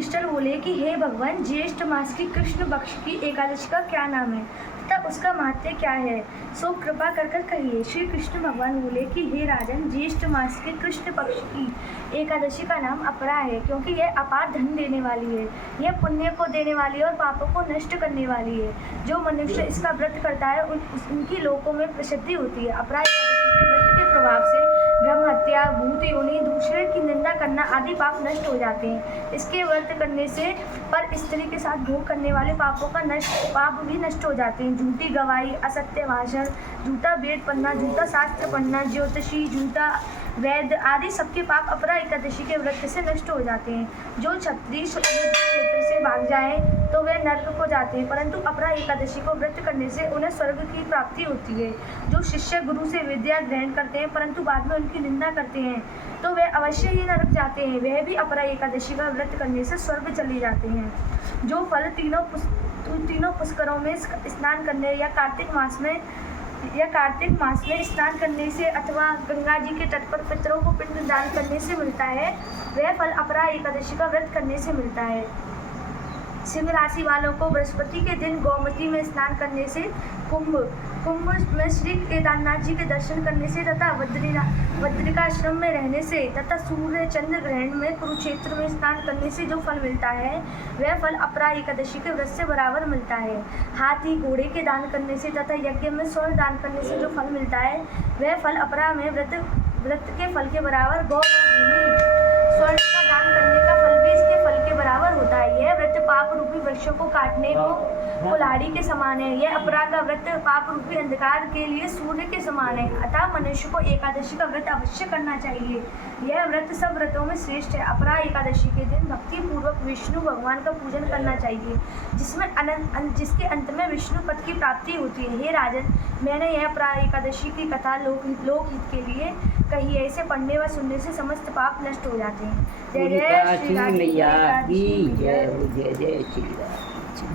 युधिष्ठिर बोले कि हे भगवान, ज्येष्ठ मास की कृष्ण पक्ष की एकादशी का क्या नाम है तथा उसका महत्व क्या है, सो कृपा कर कर कहिए। श्री कृष्ण भगवान बोले कि हे राजन, ज्येष्ठ मास के कृष्ण पक्ष की एकादशी का नाम अपरा है, क्योंकि यह अपार धन देने वाली है। यह पुण्य को देने वाली है और पापों को नष्ट करने वाली है। जो मनुष्य इसका व्रत करता है उनकी लोकों में प्रसिद्धि होती है। अपरा एकादशी के व्रत के प्रभाव से ब्रह्म हत्या, भूत योनि, दूसरे की निंदा करना आदि पाप नष्ट हो जाते हैं। इसके व्रत करने से पर स्त्री के साथ भोग करने वाले पाप भी नष्ट हो जाते हैं। झूठी गवाही, असत्य भाषण, झूठा वेद पढ़ना, झूठा शास्त्र पढ़ना, ज्योतिषी, झूठा वैद्य आदि सबके पाप अपरा एकादशी के व्रत से नष्ट हो जाते हैं। जो क्षत्रिय क्षेत्र से भाग जाए तो वे नरक को जाते हैं, परंतु अपरा एकादशी को व्रत करने से उन्हें स्वर्ग की प्राप्ति होती है। जो शिष्य गुरु से विद्या ग्रहण करते हैं परंतु बाद में उनकी निंदा करते हैं तो वे अवश्य ही नरक जाते हैं। वह भी अपरा एकादशी का व्रत करने से स्वर्ग चले जाते हैं। जो फल तीनों पुष्करों में स्नान करने या कार्तिक मास में स्नान करने से अथवा गंगा जी के तट पर पितरों को पिंड दान करने से मिलता है, वह फल अपरा एकादशी का व्रत करने से मिलता है। सिंह राशि वालों को बृहस्पति के दिन गोमती में स्नान करने से, कुंभ में श्री केदारनाथ जी के दर्शन करने से तथा बद्रिकाश्रम में रहने से तथा सूर्य चंद्र ग्रहण में कुरुक्षेत्र में स्नान करने से जो फल मिलता है वह फल अपरा एकादशी के व्रत से बराबर मिलता है। हाथी घोड़े के दान करने से तथा यज्ञ में स्वर्ण दान करने से जो फल मिलता है वह फल अपरा में व्रत के फल के बराबर गौ स्वर्ण का दान करने का फल भी इसके फल के बराबर होता है। यह व्रत पाप रूपी वृक्षों को काटने को कुल्हाड़ी के समान है। यह अपरा का व्रत पाप रूपी अंधकार के लिए सूर्य के समान है। अतः मनुष्य को एकादशी का व्रत अवश्य करना चाहिए। यह व्रत सब व्रतों में श्रेष्ठ है। अपरा एकादशी के दिन भक्ति पूर्वक विष्णु भगवान का पूजन करना चाहिए, जिसके अंत में विष्णु पद की प्राप्ति होती है। हे राजन, मैंने यह अपरा एकादशी की कथा लोकहित के लिए कही है। इसे पढ़ने व सुनने से समस्त पाप नष्ट हो जाते हैं। जय जय श्री राधे। जय जय श्री राम।